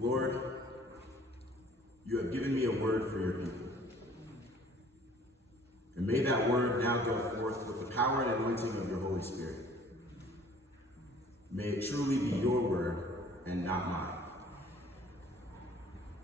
Lord, you have given me a word for your people. And may that word now go forth with the power and anointing of your Holy Spirit. May it truly be your word and not mine.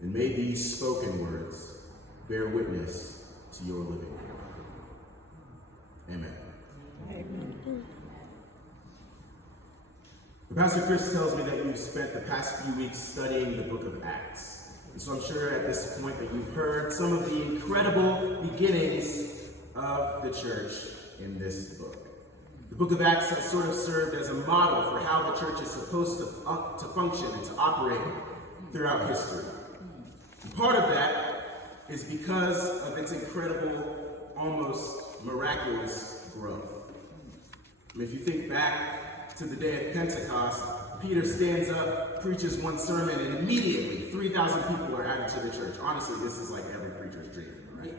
And may these spoken words bear witness to your living word. Amen. Amen. Pastor Chris tells me that you've spent the past few weeks studying the book of Acts. And so I'm sure at this point that you've heard some of the incredible beginnings of the church in this book. The book of Acts has sort of served as a model for how the church is supposed to function and to operate throughout history. And part of that is because of its incredible, almost miraculous growth. I mean, if you think back to the day of Pentecost, Peter stands up, preaches one sermon, and immediately 3,000 people are added to the church. Honestly, this is like every preacher's dream, right?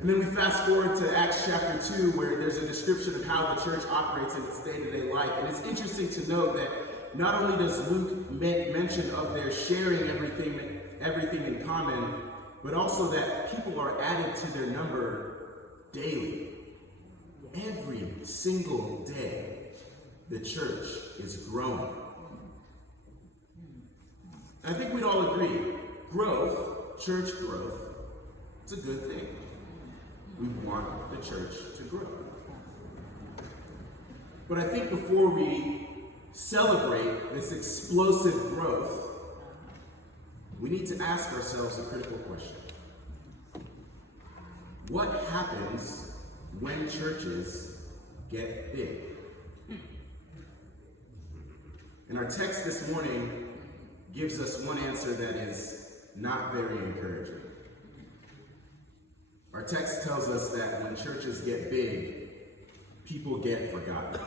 And then we fast forward to Acts chapter 2, where there's a description of how the church operates in its day-to-day life. And it's interesting to note that not only does Luke make mention of their sharing everything in common, but also that people are added to their number daily. Every single day, the church is growing. I think we'd all agree, growth, church growth, it's a good thing. We want the church to grow. But I think before we celebrate this explosive growth, we need to ask ourselves a critical question. What happens when churches get big? And our text this morning gives us one answer that is not very encouraging. Our text tells us that when churches get big, people get forgotten.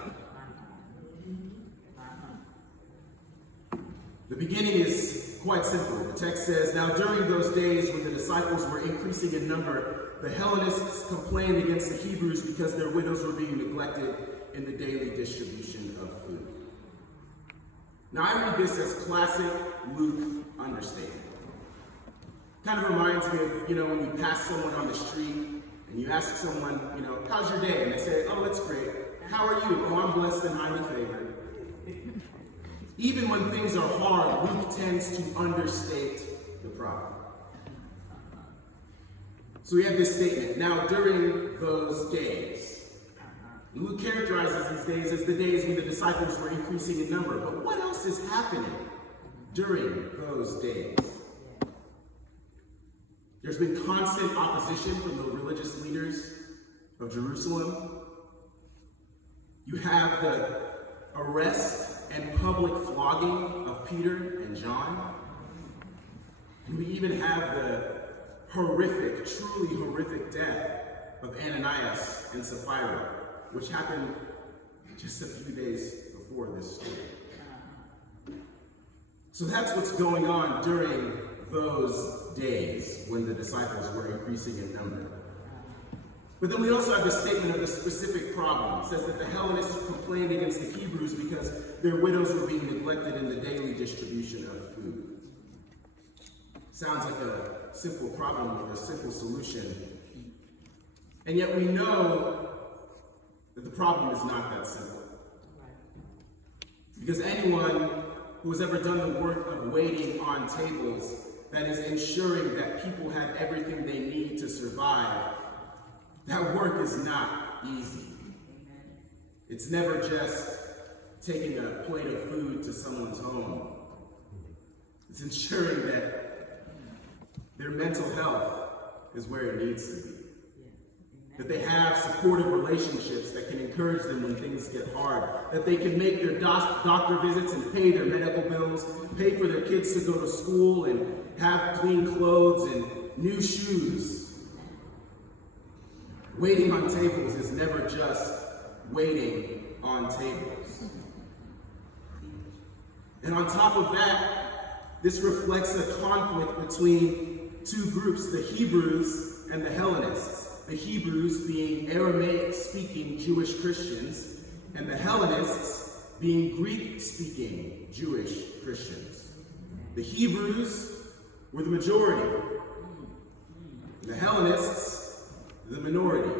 The beginning is quite simple. The text says, "Now during those days when the disciples were increasing in number, the Hellenists complained against the Hebrews because their widows were being neglected in the daily distribution of food." Now I read this as classic Luke understatement. Kind of reminds me of, when you pass someone on the street and you ask someone, how's your day? And they say, oh, it's great. How are you? Oh, I'm blessed and highly favored. Even when things are hard, Luke tends to understate the problem. So we have this statement, now during those days. Luke characterizes these days as the days when the disciples were increasing in number. But what else is happening during those days? There's been constant opposition from the religious leaders of Jerusalem. You have the arrest and public flogging of Peter and John. And we even have the horrific, truly horrific death of Ananias and Sapphira, which happened just a few days before this story. So that's what's going on during those days when the disciples were increasing in number. But then we also have the statement of the specific problem. It says that the Hellenists complained against the Hebrews because their widows were being neglected in the daily distribution of food. Sounds like a simple problem with a simple solution. And yet we know that the problem is not that simple. Because anyone who has ever done the work of waiting on tables, that is ensuring that people have everything they need to survive, that work is not easy. It's never just taking a plate of food to someone's home. It's ensuring that their mental health is where it needs to be. That they have supportive relationships that can encourage them when things get hard. That they can make their doctor visits and pay their medical bills, pay for their kids to go to school and have clean clothes and new shoes. Waiting on tables is never just waiting on tables. And on top of that, this reflects a conflict between two groups, the Hebrews and the Hellenists. The Hebrews being Aramaic-speaking Jewish Christians, and the Hellenists being Greek-speaking Jewish Christians. The Hebrews were the majority. The Hellenists, the minority.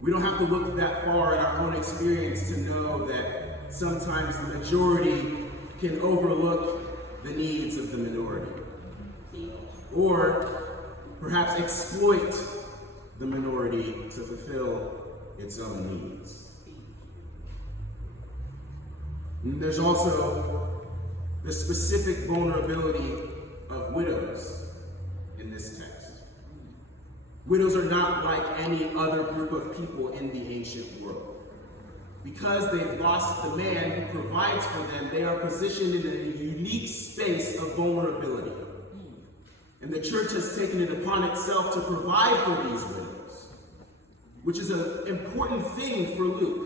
We don't have to look that far in our own experience to know that sometimes the majority can overlook the needs of the minority. Or perhaps exploit the minority to fulfill its own needs. And there's also the specific vulnerability of widows in this text. Widows are not like any other group of people in the ancient world. Because they've lost the man who provides for them, they are positioned in a unique space of vulnerability. And the church has taken it upon itself to provide for these widows, which is an important thing for Luke.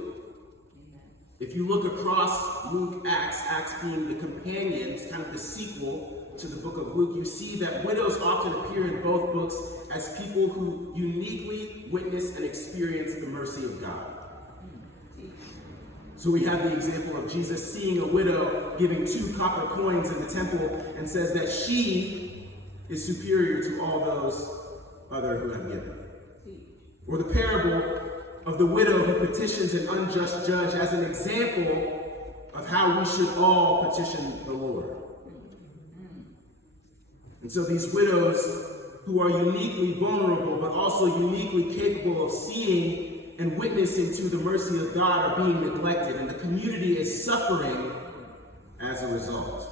If you look across Luke, Acts being the companion, kind of the sequel to the book of Luke, you see that widows often appear in both books as people who uniquely witness and experience the mercy of God. So we have the example of Jesus seeing a widow giving 2 copper coins in the temple and says that she is superior to all those other who have given. Or the parable of the widow who petitions an unjust judge as an example of how we should all petition the Lord. And so these widows who are uniquely vulnerable but also uniquely capable of seeing and witnessing to the mercy of God are being neglected, and the community is suffering as a result.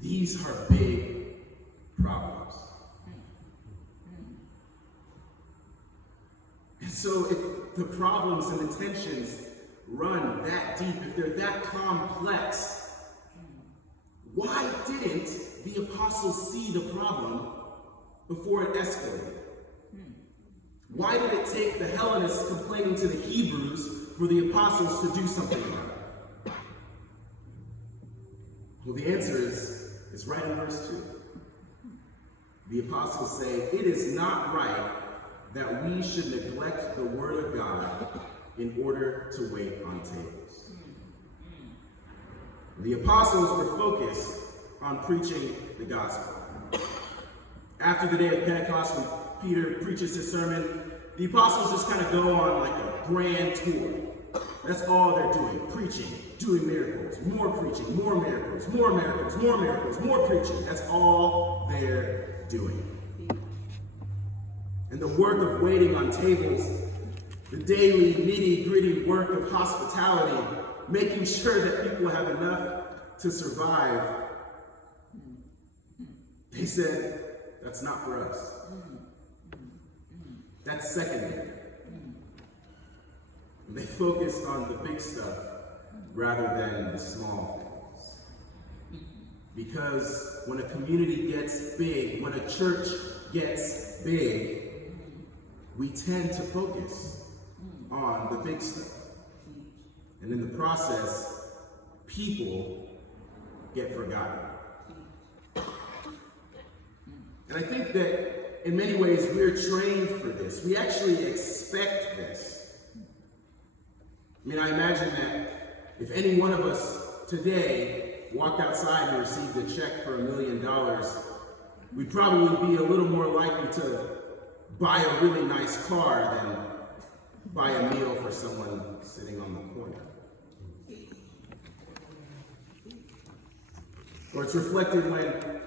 These are big problems. And so if the problems and the tensions run that deep, if they're that complex, why didn't the apostles see the problem before it escalated? Why did it take the Hellenists complaining to the Hebrews for the apostles to do something about it? Well, the answer is right in verse 2. The apostles say, "It is not right that we should neglect the word of God in order to wait on tables." The apostles were focused on preaching the gospel. After the day of Pentecost, when Peter preaches his sermon, the apostles just kind of go on like a grand tour. That's all they're doing, preaching, doing miracles, more preaching, more miracles, more miracles, more miracles, more preaching. That's all they're doing. And the work of waiting on tables, the daily nitty-gritty work of hospitality, making sure that people have enough to survive, they said, that's not for us. That's secondary. They focused on the big stuff rather than the small things. Because when a community gets big, when a church gets big, we tend to focus on the big stuff. And in the process, people get forgotten. And I think that in many ways we're trained for this. We actually expect this. I mean, I imagine that if any one of us today walked outside and received a check for $1 million, we'd probably be a little more likely to buy a really nice car than buy a meal for someone sitting on the corner. Or it's reflected when,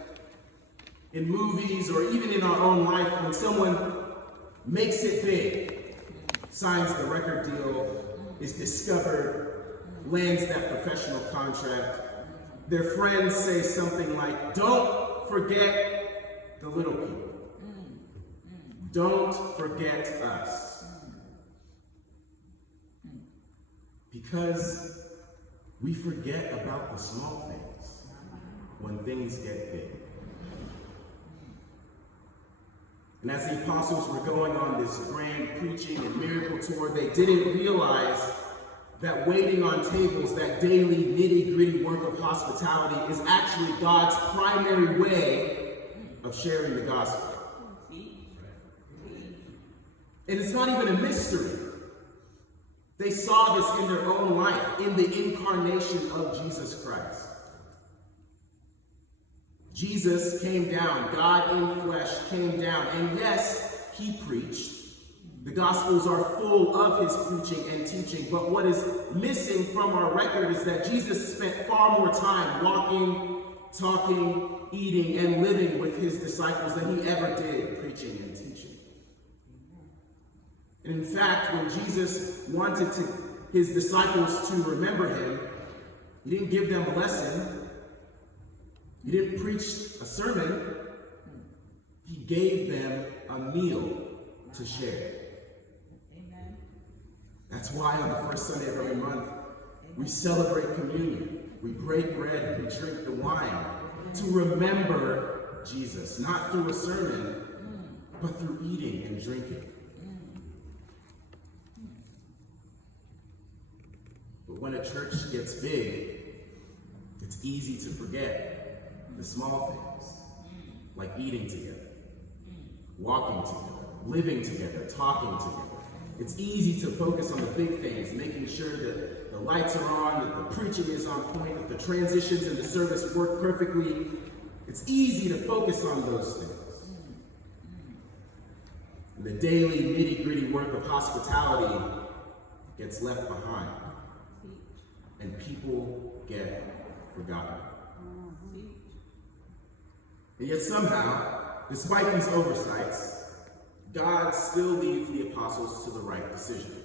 in movies or even in our own life, when someone makes it big, signs the record deal, is discovered, lands that professional contract, their friends say something like, "Don't forget the little people. Don't forget us." Because we forget about the small things when things get big. And as the apostles were going on this grand preaching and miracle tour, they didn't realize that waiting on tables, that daily nitty-gritty work of hospitality, is actually God's primary way of sharing the gospel. And it's not even a mystery. They saw this in their own life, in the incarnation of Jesus Christ. Jesus came down, God in flesh came down, and yes, he preached. The Gospels are full of his preaching and teaching, but what is missing from our record is that Jesus spent far more time walking, talking, eating, and living with his disciples than he ever did preaching and teaching. And in fact, when Jesus wanted his disciples to remember him, he didn't give them a lesson. He didn't preach a sermon. He gave them a meal to share. Amen. That's why on the first Sunday of every month, we celebrate communion. We break bread and we drink the wine to remember Jesus, not through a sermon, but through eating and drinking. But when a church gets big, it's easy to forget the small things, like eating together, walking together, living together, talking together. It's easy to focus on the big things, making sure that the lights are on, that the preaching is on point, that the transitions in the service work perfectly. It's easy to focus on those things. And the daily nitty-gritty work of hospitality gets left behind. And people get forgotten. And yet somehow, despite these oversights, God still leads the apostles to the right decision,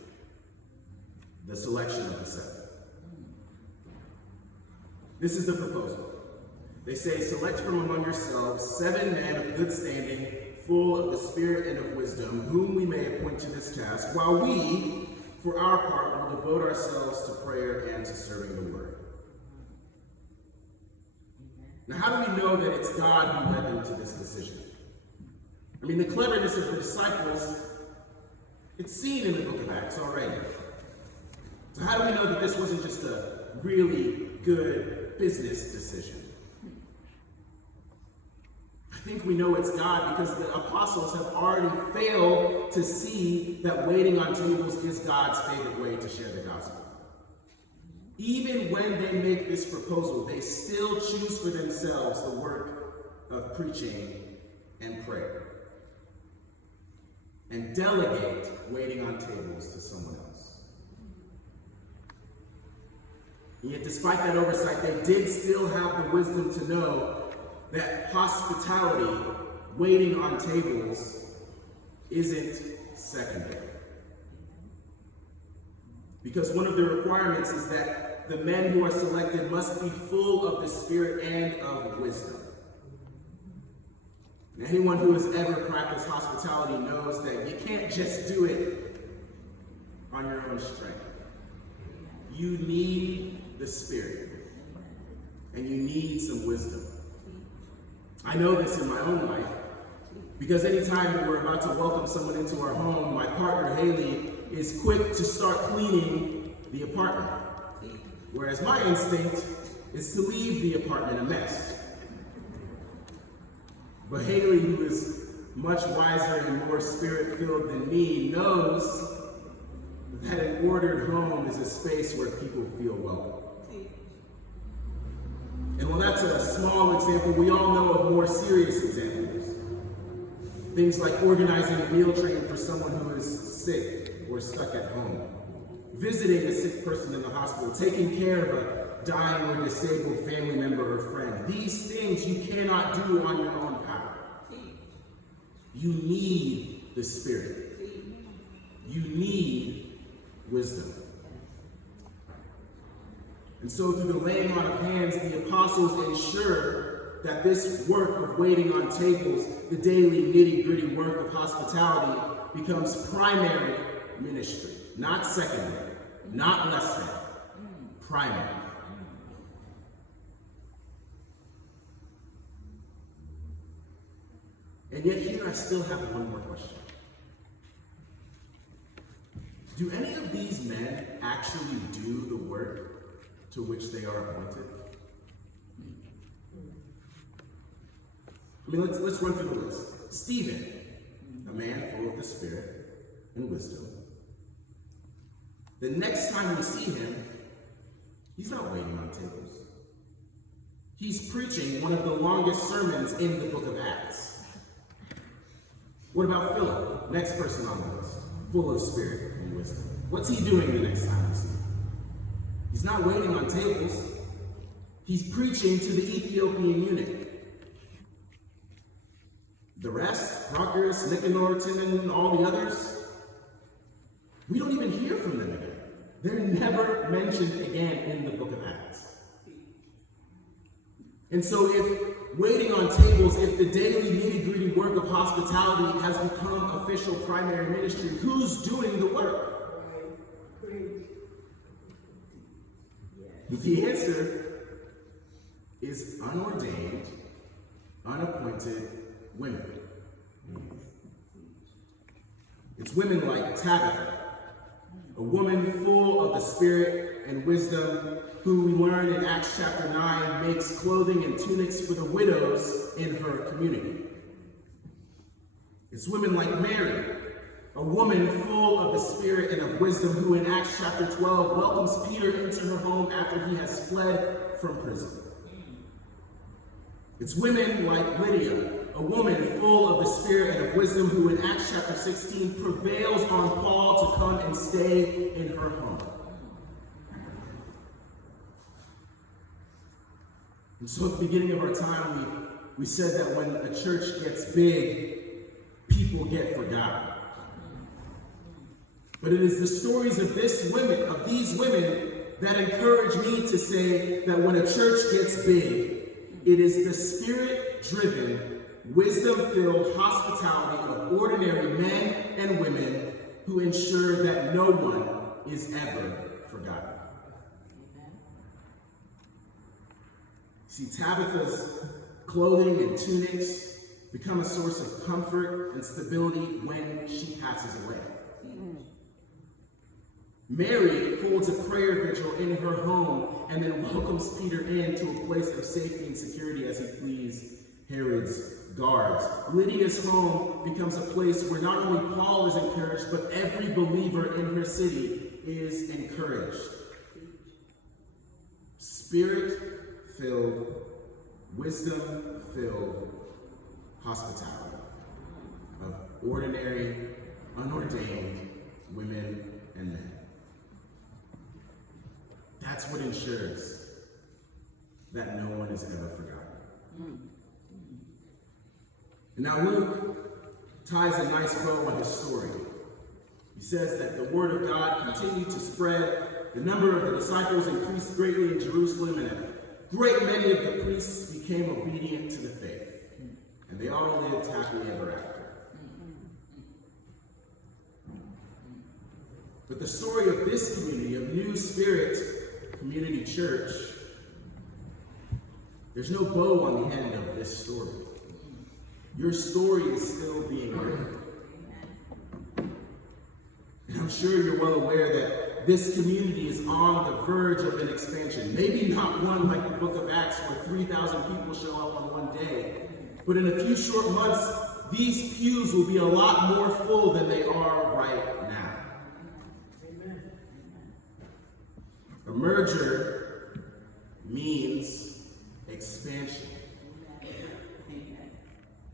the selection of the 7. This is the proposal. They say, select from among yourselves 7 men of good standing, full of the Spirit and of wisdom, whom we may appoint to this task, while we, for our part, will devote ourselves to prayer and to serving the word. Now, how do we know that it's God who led them to this decision? I mean, the cleverness of the disciples, it's seen in the book of Acts already. So how do we know that this wasn't just a really good business decision? I think we know it's God because the apostles have already failed to see that waiting on tables is God's favorite way to share the gospel. Even when they make this proposal, they still choose for themselves the work of preaching and prayer, and delegate waiting on tables to someone else. And yet, despite that oversight, they did still have the wisdom to know that hospitality, waiting on tables, isn't secondary. Because one of the requirements is that the men who are selected must be full of the Spirit and of wisdom. And anyone who has ever practiced hospitality knows that you can't just do it on your own strength. You need the Spirit, and you need some wisdom. I know this in my own life, because anytime that we're about to welcome someone into our home, my partner Haley is quick to start cleaning the apartment, whereas my instinct is to leave the apartment a mess. But Haley, who is much wiser and more spirit-filled than me, knows that an ordered home is a space where people feel welcome. And while that's a small example, we all know of more serious examples. Things like organizing a meal train for someone who is sick or stuck at home, visiting a sick person in the hospital, taking care of a dying or disabled family member or friend. These things you cannot do on your own power. You need the Spirit. You need wisdom. And so through the laying on of hands, the apostles ensure that this work of waiting on tables, the daily nitty-gritty work of hospitality, becomes primary ministry, not secondary, not less than, primary. And yet here I still have one more question. Do any of these men actually do the work to which they are appointed? I mean, let's run through the list. Stephen, a man full of the Spirit, and wisdom, the next time we see him, he's not waiting on tables. He's preaching one of the longest sermons in the book of Acts. What about Philip? Next person on the list, full of spirit and wisdom. What's he doing the next time we see him? He's not waiting on tables. He's preaching to the Ethiopian eunuch. The rest, Procurus, Nicanor, Timon, and all the others, we don't even hear from them again. They're never mentioned again in the book of Acts. And so if waiting on tables, if the daily nitty-gritty work of hospitality has become official primary ministry, who's doing the work? The answer is unordained, unappointed women. It's women like Tabitha, a woman full of the Spirit and wisdom, who we learn in Acts chapter 9 makes clothing and tunics for the widows in her community. It's women like Mary, a woman full of the Spirit and of wisdom, who in Acts chapter 12 welcomes Peter into her home after he has fled from prison. It's women like Lydia, a woman full of the Spirit and of wisdom, who in Acts chapter 16 prevails on Paul to come and stay in her home. And so at the beginning of our time, we said that when a church gets big, people get forgotten. But it is the stories of these women, that encourage me to say that when a church gets big, it is the Spirit-driven, wisdom-filled hospitality of ordinary men and women who ensure that no one is ever forgotten. See, Tabitha's clothing and tunics become a source of comfort and stability when she passes away. Mary holds a prayer vigil in her home and then welcomes Peter into a place of safety and security as he flees Herod's guards. Lydia's home becomes a place where not only Paul is encouraged, but every believer in her city is encouraged. Spirit-filled, wisdom-filled hospitality of ordinary, unordained women and men. That's what ensures that no one is ever forgotten. And now Luke ties a nice bow on his story. He says that the word of God continued to spread, the number of the disciples increased greatly in Jerusalem, and a great many of the priests became obedient to the faith. And they all lived happily ever after. But the story of this community, of New Spirit Community Church, there's no bow on the end of this story. Your story is still being written. And I'm sure you're well aware that this community is on the verge of an expansion. Maybe not one like the book of Acts where 3,000 people show up on one day. But in a few short months, these pews will be a lot more full than they are right now. A merger means expansion.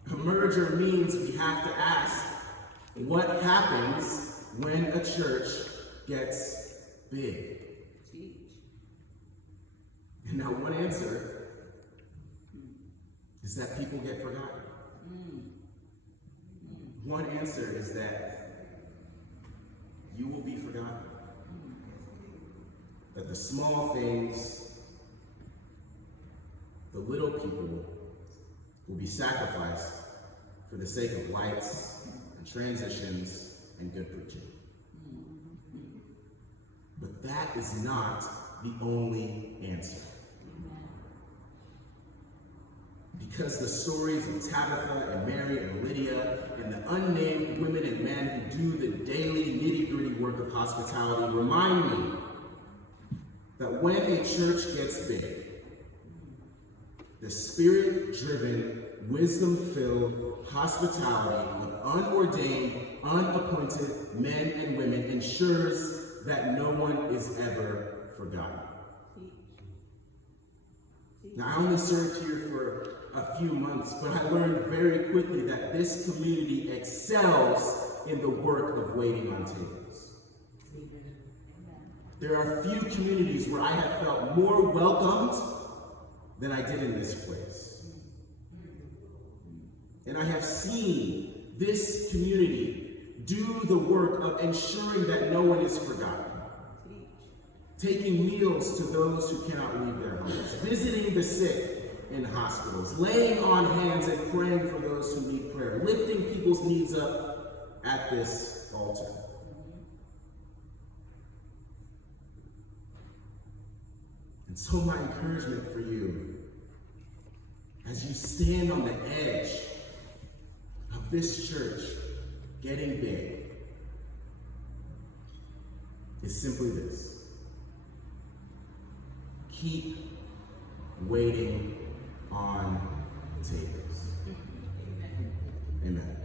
A merger means we have to ask, what happens when a church gets big? And now one answer is that people get forgotten. One answer is that you will be forgotten. That the small things, the little people, will be sacrificed for the sake of lights and transitions and good preaching. But that is not the only answer. Because the stories of Tabitha and Mary and Lydia and the unnamed women and men who do the daily nitty-gritty work of hospitality remind me that when a church gets big, the Spirit-driven, wisdom-filled hospitality of unordained, unappointed men and women ensures that no one is ever forgotten. Now, I only served here for a few months, but I learned very quickly that this community excels in the work of waiting on tables. There are few communities where I have felt more welcomed than I did in this place. And I have seen this community do the work of ensuring that no one is forgotten. Taking meals to those who cannot leave their homes, visiting the sick in hospitals, laying on hands and praying for those who need prayer, lifting people's needs up at this altar. And so my encouragement for you, as you stand on the edge of this church getting big, is simply this. Keep waiting on tables. Amen.